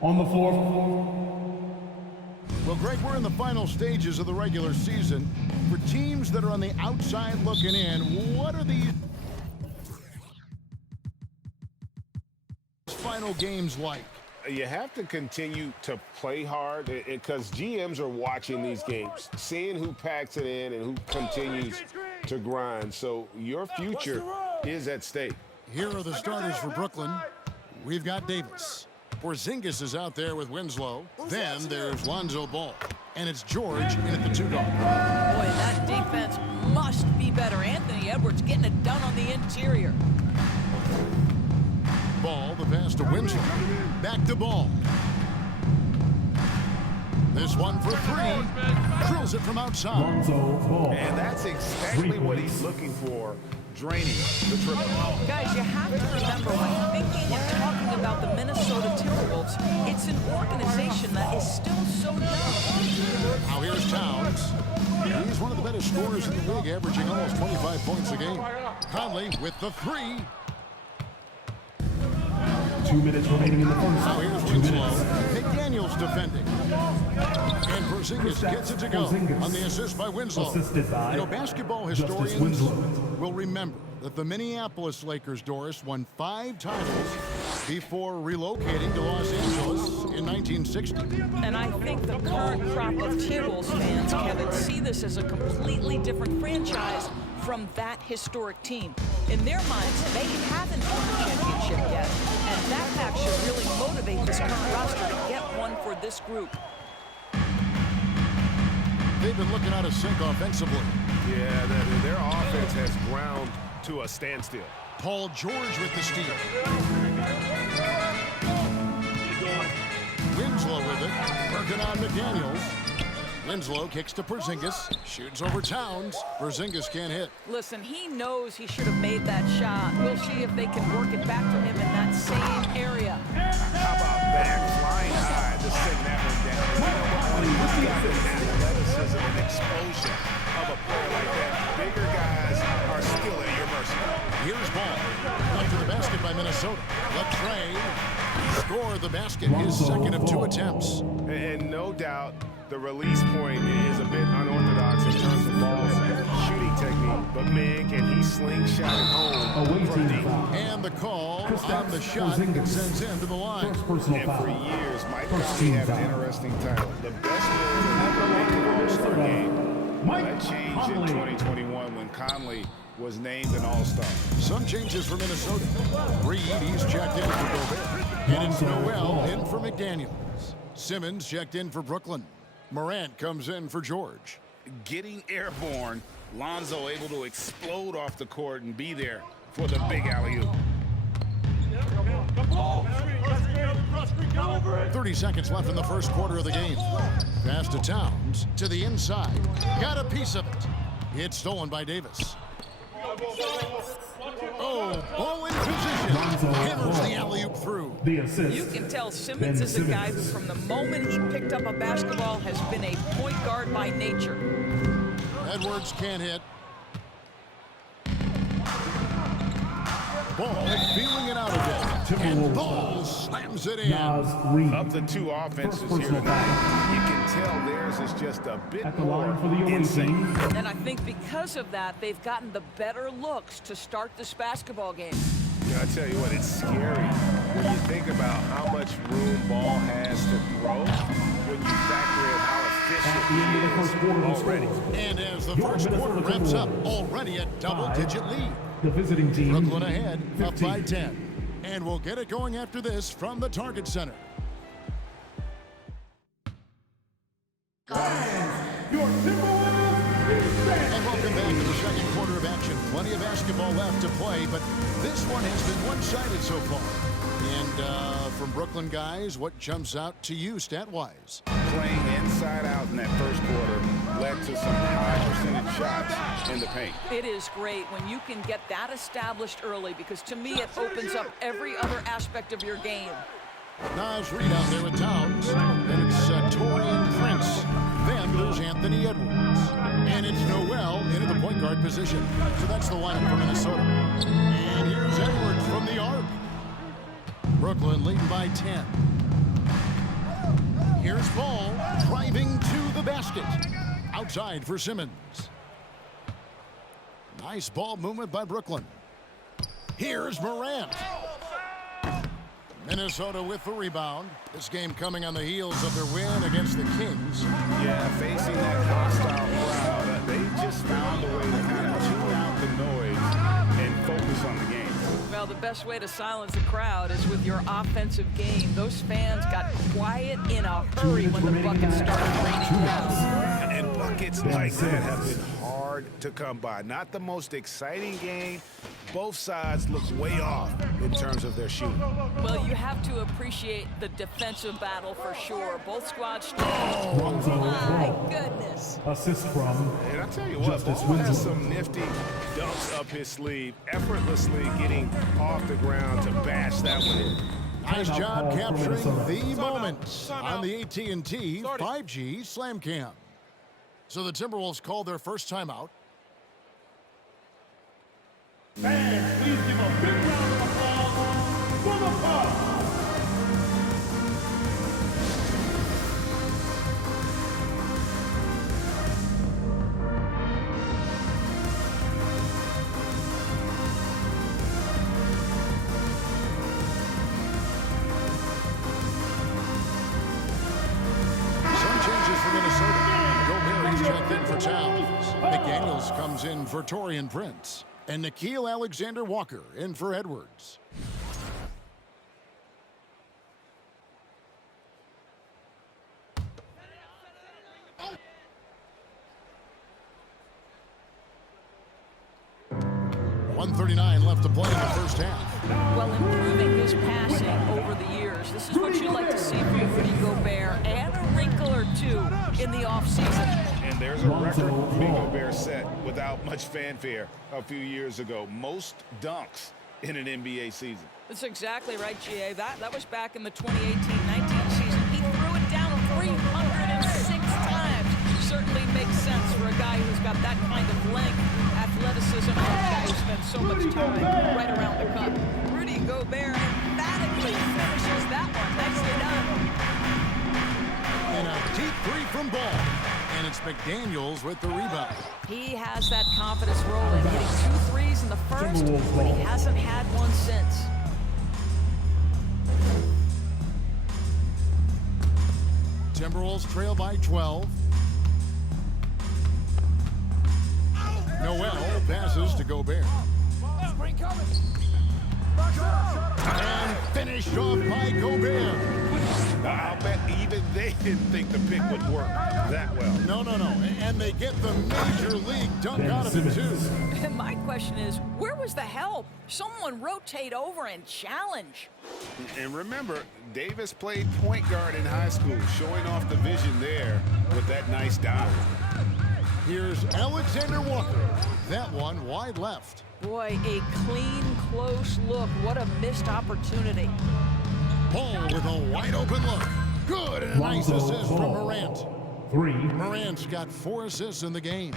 On the floor. Well, Greg, we're in the final stages of the regular season. For teams that are on the outside looking in, what are these final games like? You have to continue to play hard because GMs are watching these games, seeing who packs it in and who continues to grind. So your future is at stake. Here are the starters for Brooklyn. We've got Davis. Porzingis is out there with Winslow. Then there's Lonzo Ball. And it's George in at the 2 guard. Boy, that defense must be better. Anthony Edwards getting it done on the interior. Ball, the pass to Winslow. Back to Ball. This one for 3. Drills it from outside. Lonzo Ball. And that's exactly what he's looking for, draining the triple. Guys, you have to remember when thinking and talking about the Minnesota Timberwolves, it's an organization that is still so young. Now here's Towns. He's one of the better scorers in the league, averaging almost 25 points a game. Conley with the 3. 2 minutes remaining in the first. Now here's Winslow. McDaniels defending. And Porzingis gets it to go on the assist by Winslow. Assisted by you know, basketball historians will remember that the Minneapolis Lakers, Doris, won 5 titles before relocating to Los Angeles in 1960. And I think the current crop of T-Wolves fans, Kevin, see this as a completely different franchise from that historic team. In their minds, they haven't won a championship yet, and that fact should really motivate this current roster to get one for this group. They've been looking out of sync offensively. Yeah, their offense has ground to a standstill. Paul George with the steal. Winslow with it. Working on McDaniels. Winslow kicks to Porzingis. Shoots over Towns. Porzingis can't hit. Listen, he knows he should have made that shot. We'll see if they can work it back for him in that same area. How about that? Flying high to send that one down. You know what? When you've got an athleticism and explosion of a player like that, bigger guys are still at your mercy. Here's Ball. Up to the basket by Minnesota. Let Trey score the basket. His second of 2 attempts. And no doubt, the release point is a bit unorthodox in terms of Ball's shooting technique. But man, can he slingshot it home from deep. And the call on the shot sends him to the line. And for years, Mike Conley had an interesting title. The best player to ever make an All-Star game. That changed in 2021 when Conley was named an All-Star. Some changes for Minnesota. Reed, he's checked in for Gobert. And it's Noel in for McDaniels. Simmons checked in for Brooklyn. Morant comes in for George. Getting airborne, Lonzo able to explode off the court and be there for the big alley-oop. 30 seconds left in the first quarter of the game. Pass to Towns, to the inside. Got a piece of it. It's stolen by Davis. Oh, Ball in position. Hammers the alley-oop through. The assist. You can tell Simmons is a guy who, from the moment he picked up a basketball, has been a point guard by nature. Edwards can't hit. Ball feeling it out again. And Ball slams it in. Of the 2 offenses here tonight, you can tell theirs is just a bit At the more line for the insane. And I think because of that, they've gotten the better looks to start this basketball game. Yeah, I tell you what, it's scary when you think about how much room Ball has to throw when you factor in how efficient he is already. And as the first quarter wraps up, already a double-digit lead. The visiting team. Brooklyn ahead, 15. up by 10. And we'll get it going after this from the Target Center. Your Timberwolves is back. And welcome back to the second quarter of action. Plenty of basketball left to play, but this one has been one-sided so far. And from Brooklyn guys, what jumps out to you stat-wise? Playing inside out in that first quarter led to some high percentage shots in the paint. It is great when you can get that established early, because to me it opens up every other aspect of your game. Nice read out there with Towns. Then it's Torian Prince. Then there's Anthony Edwards. And it's Noel into the point guard position. So that's the lineup for Minnesota. And here's Edwards from the arc. Brooklyn leading by 10. Here's Ball driving to the basket. Outside for Simmons. Nice ball movement by Brooklyn. Here's Morant. Minnesota with the rebound. This game coming on the heels of their win against the Kings. Yeah, facing that hostile crowd, they just found a way to kind of tune out the noise and focus on the game. Well, the best way to silence a crowd is with your offensive game. Those fans got quiet in a hurry when the buckets started raining down. And buckets like that have been hard to come by. Not the most exciting game. Both sides look way off in terms of their shooting. Well, you have to appreciate the defensive battle for sure. Both squads strong. Lonzo with My ball. goodness. Assist from And I tell you what, Justice Ball has Winslow. some nifty dunks up his sleeve, effortlessly getting off the ground to bash that one in. Nice Timeout job call for capturing Minnesota. the moment on the AT&T 5G Slam Cam. So the Timberwolves called their first timeout. Fans, please give a big round of applause for the Bucks. Some changes for Minnesota. Gobert is checked in for Towns. McDaniels comes in for Taurean Prince. And Nickeil Alexander-Walker in for Edwards. .139 left to play in the first half. Well, improving his passing over the years. This is what you like to see from Rudy Gobert, and a wrinkle or two in the offseason. And there's a record Rudy Gobert set without much fanfare a few years ago. Most dunks in an NBA season. That's exactly right, GA. That was back in the 2018-19 season. He threw it down 306 times. Certainly makes sense for a guy who's got that kind of length, athleticism, and a guy who spends so much time right around the cup. Rudy Gobert emphatically finishes that one. Nicely done. And a deep three from Ball. And it's McDaniels with the rebound. He has that confidence rolling, hitting 2 threes in the first, but he hasn't had one since. Timberwolves trail by 12. Noel passes to Gobert. And finished off by Gobert. I'll bet even they didn't think the pick would work that well. No. And they get the major league dunk out of it, too. And my question is, where was the help? Someone rotate over and challenge. And remember, Davis played point guard in high school, showing off the vision there with that nice dive. Here's Alexander Walker. That one wide left. Boy, a clean, close look. What a missed opportunity. Ball with a wide open look. Good, and a nice assist from Morant. 3. Morant's got 4 assists in the game.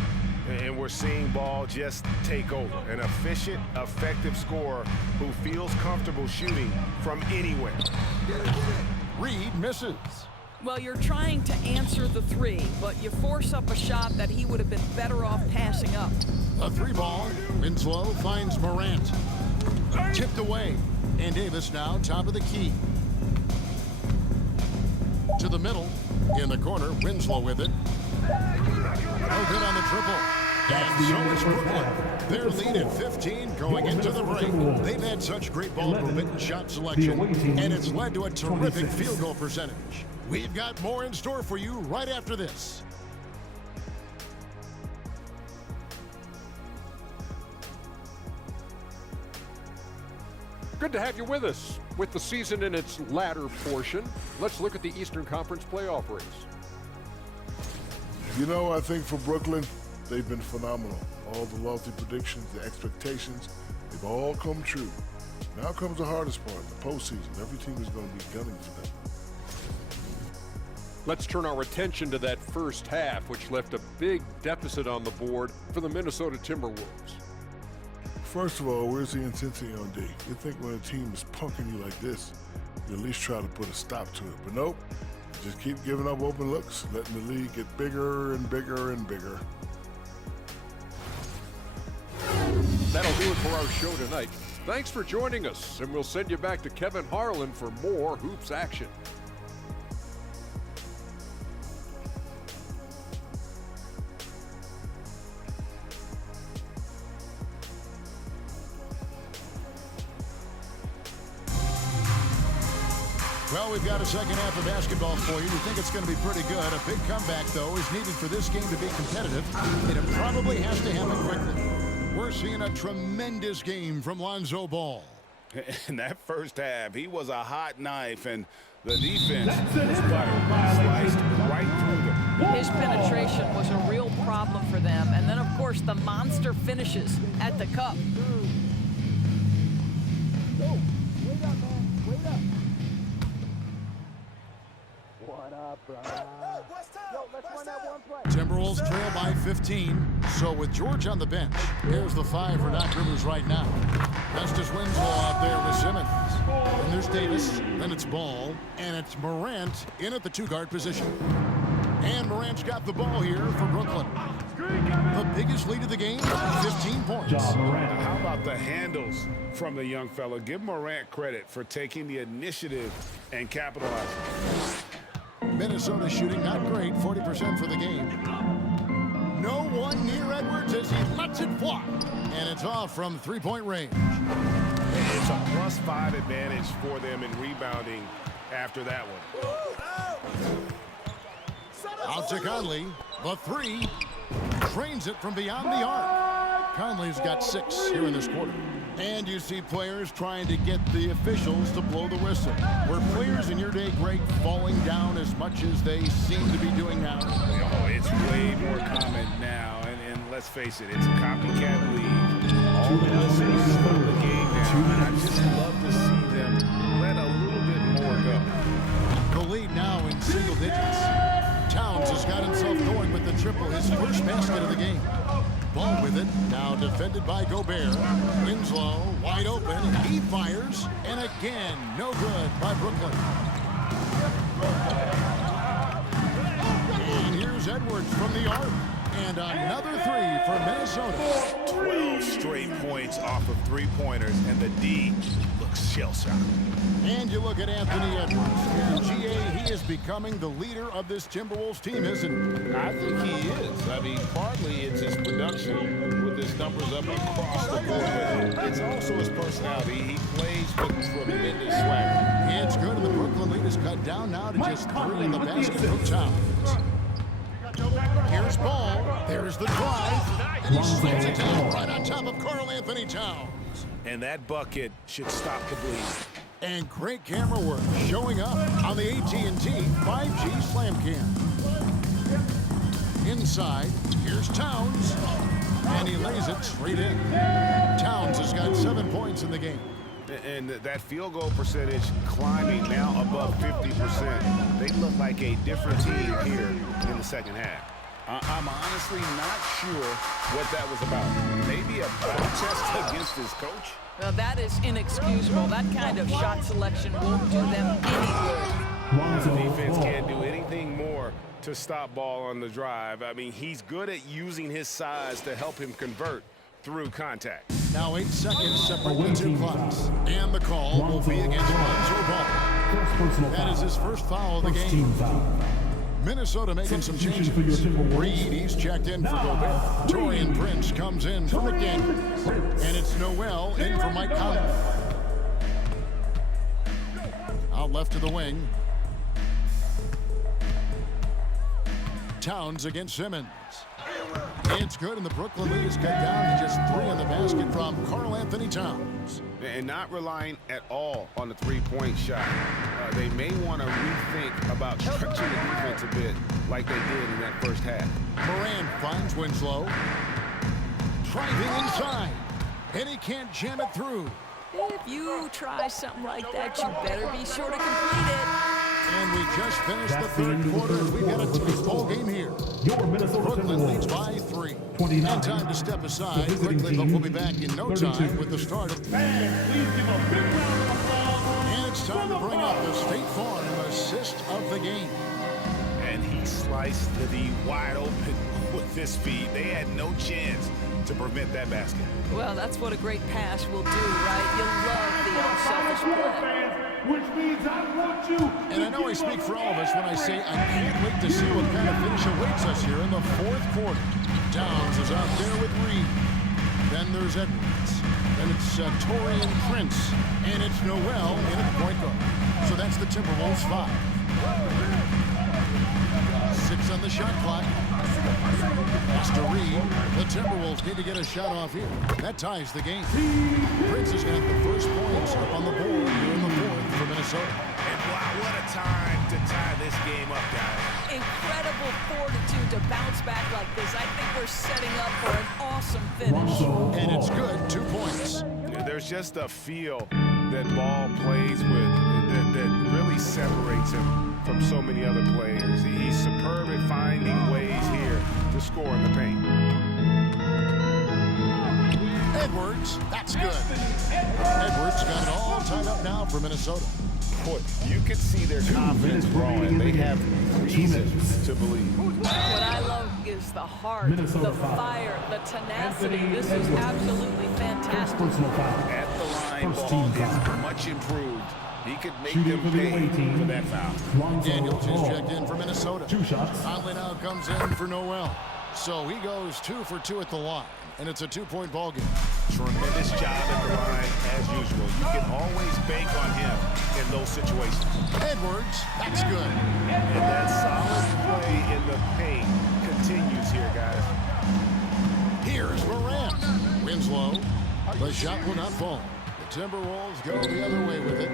And we're seeing Ball just take over. An efficient, effective scorer who feels comfortable shooting from anywhere. Reed misses. Well, you're trying to answer the 3, but you force up a shot that he would have been better off passing up. A 3-ball. Winslow finds Morant. Tipped away. And Davis now top of the key. To the middle. In the corner, Winslow with it. No good on the triple. And so is Brooklyn. Their lead at 15 going into the break. They've had such great ball movement and shot selection, and it's led to a terrific field goal percentage. We've got more in store for you right after this. Good to have you with us. With the season in its latter portion, let's look at the Eastern Conference playoff race. You know, I think for Brooklyn, they've been phenomenal. All the lofty predictions, the expectations, they've all come true. Now comes the hardest part, the postseason. Every team is going to be gunning for them. Let's turn our attention to that first half, which left a big deficit on the board for the Minnesota Timberwolves. First of all, where's the intensity on D? You think when a team is punking you like this, you at least try to put a stop to it. But nope, just keep giving up open looks, letting the lead get bigger and bigger and bigger. That'll do it for our show tonight. Thanks for joining us, and we'll send you back to Kevin Harlan for more hoops action. Well, we've got a second half of basketball for you. We think it's going to be pretty good. A big comeback, though, is needed for this game to be competitive, and it probably has to happen quickly. We're seeing a tremendous game from Lonzo Ball. In that first half, he was a hot knife, and the defense was buttered, sliced right through them. His penetration was a real problem for them. And then, of course, the monster finishes at the cup. Timberwolves trail by 15. So with George on the bench, here's the 5 for Doc Rivers right now. Festus Winslow out there with Simmons. And there's Davis. Then it's Ball. And it's Morant in at the 2-guard position. And Morant's got the ball here for Brooklyn. The biggest lead of the game, 15 points. How about the handles from the young fella? Give Morant credit for taking the initiative and capitalizing. Minnesota shooting not great, 40% for the game. No one near Edwards as he lets it fly. And it's off from 3-point range. It's a +5 advantage for them in rebounding after that one. Out to Conley. The 3. Trains it from beyond the arc. Conley's got 6 here in this quarter. And you see players trying to get the officials to blow the whistle. Were players in your day, Greg, falling down as much as they seem to be doing now? Oh, it's way more common now. And let's face it, it's a copycat league. All the whistles slow the game down. And I just love to see them let a little bit more go. The lead now in single digits. Towns has got himself going with the triple, his first basket of the game. Ball with it, now defended by Gobert. Winslow wide open, he fires, and again, no good by Brooklyn. And here's Edwards from the arc, and another 3 for Minnesota. 12 straight points off of 3-pointers, and the D looks shell-shocked. And you look at Anthony Edwards. And GA, he is becoming the leader of this Timberwolves team, isn't he? I think he is. I mean, partly it's his production with his numbers up across the board, but it's also his personality. He plays with tremendous swagger. It's good, and the Brooklyn lead is cut down now to just 3 in the basket from Towns. Here's Ball. There's the drive. And he slams it down right on top of Karl Anthony Towns. And that bucket should stop the bleed. And great camera work showing up on the AT&T 5G Slam Cam. Inside, here's Towns. And he lays it straight in. Towns has got 7 points in the game. And that field goal percentage climbing now above 50%. They look like a different team here in the second half. I'm honestly not sure what that was about. Maybe a protest against his coach? Well, that is inexcusable. That kind of shot selection won't do them any The defense can't do anything more to stop Ball on the drive. I mean, he's good at using his size to help him convert through contact. Now 8 seconds separate the 2 clocks. And the call will be against Lonzo Ball. That is his first foul of the game. Minnesota making some changes. Reed, he's checked in for Gobert. Taurean Prince comes in for McDaniel. And it's Noel in for Mike Conley. Out left to the wing. Towns against Simmons. It's good, and the Brooklyn lead is cut down to just 3 in the basket from Karl Anthony Towns. And not relying at all on the 3-point shot. They may want to rethink about stretching the defense a bit like they did in that first half. Morant finds Winslow. Driving inside. And he can't jam it through. If you try something like that, you better be sure to complete it. And we just finished the 3rd quarter. We've got a tight ball game here. Brooklyn leads by 3. And time to step aside quickly, but we'll be back in no time with the start of... Fans, please give a big round of applause. And it's it's time to bring up the State Farm assist of the game. And he sliced the wide open with this speed. They had no chance to prevent that basket. Well, that's what a great pass will do, right? You'll love the unselfish play. Which means I want you. And I know I speak for all of us when I say I can't wait to see what kind of finish awaits us here in the fourth quarter. Downs is out there with Reed. Then there's Edwards. Then it's Torian Prince. And it's Noel in at point guard. So that's the Timberwolves 5. 6 on the shot clock. Pass to Reed. The Timberwolves need to get a shot off here. That ties the game. Prince has got the first points up on the board here in the fourth for Minnesota. And wow, what a time to tie this game up, guys. Incredible fortitude to bounce back like this. I think we're setting up for an awesome finish. And it's good, 2 points. There's just a feel that Ball plays with that really separates him from so many other players. He's superb at finding ways here to score in the paint. Edwards, that's good. Edwards got it all tied up now for Minnesota. Boy, you can see their confidence growing. They have reasons to believe. What I love is the heart, the fire, the tenacity. This is absolutely fantastic. At the line, Ball is much improved. He could make them pay for that foul. Daniels is checked in for Minnesota. 2 shots. Conley now comes in for Noel. So he goes 2 for 2 at the line. And it's a 2-point ball game. Tremendous job at the line, as usual. You can always bank on him in those situations. Edwards, that's good. And that solid play in the paint continues here, guys. Here's Morant. Winslow. The shot will not fall. The Timberwolves go the other way with it.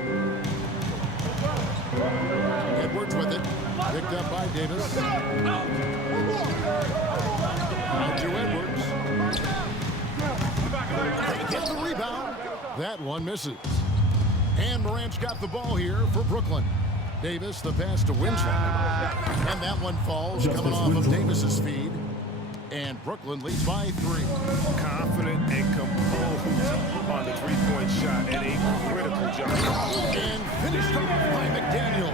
Edwards with it. Picked up by Davis. Out to Edwards. They get the rebound. That one misses. And Morant's got the ball here for Brooklyn. Davis, the pass to Winslow. And that one falls, coming off of Davis's feed. And Brooklyn leads by 3. Confident and composed on the three-point shot and a critical jump. And finished off by McDaniel.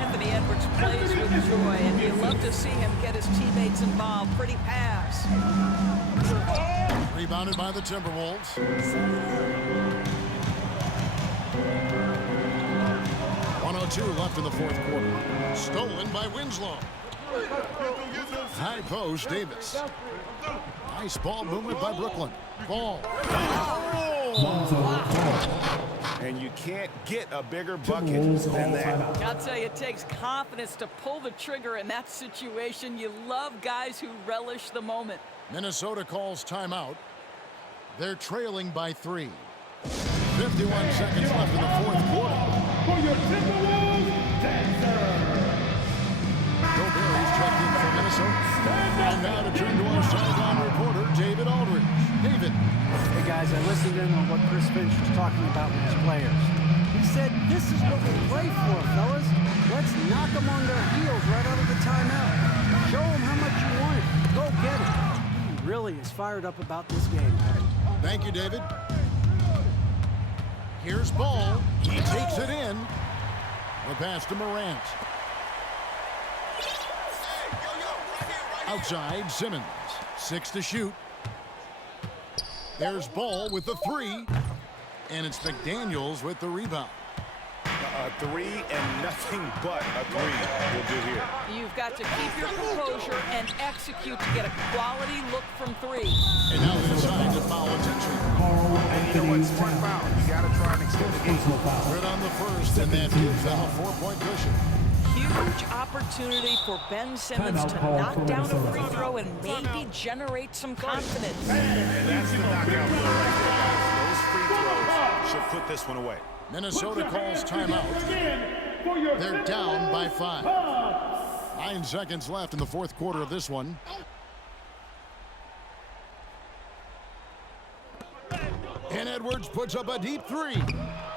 Anthony Edwards plays with joy, and you love to see him get his teammates involved. Pretty pass. Rebounded by the Timberwolves. .102 left in the fourth quarter. Stolen by Winslow. High post, Davis. Nice ball movement by Brooklyn. Ball. And you can't get a bigger bucket than that. I'll tell you, it takes confidence to pull the trigger in that situation. You love guys who relish the moment. Minnesota calls timeout. They're trailing by 3. 51 seconds left in the fourth quarter. For your Timberwolves, Dancer. Gobert checked in for Minnesota. And now to turn to our sideline reporter, David Aldridge. David. Hey guys, I listened in on what Chris Finch was talking about with his players. He said, this is what we play for, fellas. Let's knock them on their heels right out of the timeout. Show them how much you want it. Go get it. He really is fired up about this game. Thank you, David. Here's Ball. He takes it in. The pass to Morant. Outside, Simmons. 6 to shoot. There's Ball with the 3. And it's McDaniels with the rebound. A 3 and nothing but a 3 will do here. You've got to keep your composure and execute to get a quality look from 3. And now they decide to foul attention. And you know what? Smart foul. You got to try and extend the game. Good on the first, and that gives them a 4-point cushion. Huge opportunity for Ben Simmons to knock down a free throw and maybe generate some confidence. And that's the knockout play right there, guys. Those free throws should put this one away. Minnesota calls timeout. They're down by 5. 9 seconds left in the fourth quarter of this one. And Edwards puts up a deep 3.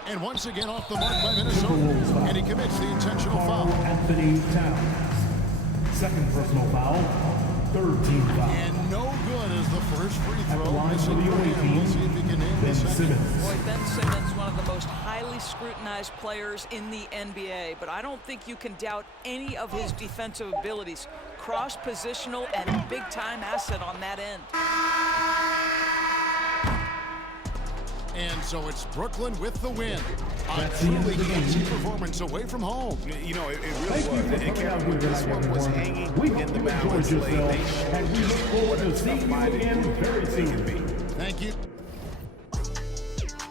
And once again off the mark by Minnesota. And he commits the intentional foul. Anthony Towns. Second personal foul. Third team foul. And no good good is the first free At the throw. line for Missing the for away him. We'll see if he can nail the Ben second. Simmons. Boy, Ben Simmons, one of the most highly scrutinized players in the NBA, but I don't think you can doubt any of his defensive abilities. Cross-positional and a big-time asset on that end. And so it's Brooklyn with the win. A That's the end truly of the game. easy performance away from home. You know, it really Thank you was. for And coming out Kevin, here this tonight, one was everyone. hanging We in hope the you enjoyed balance late. yourself, and we look forward to seeing you again very soon. Thank you.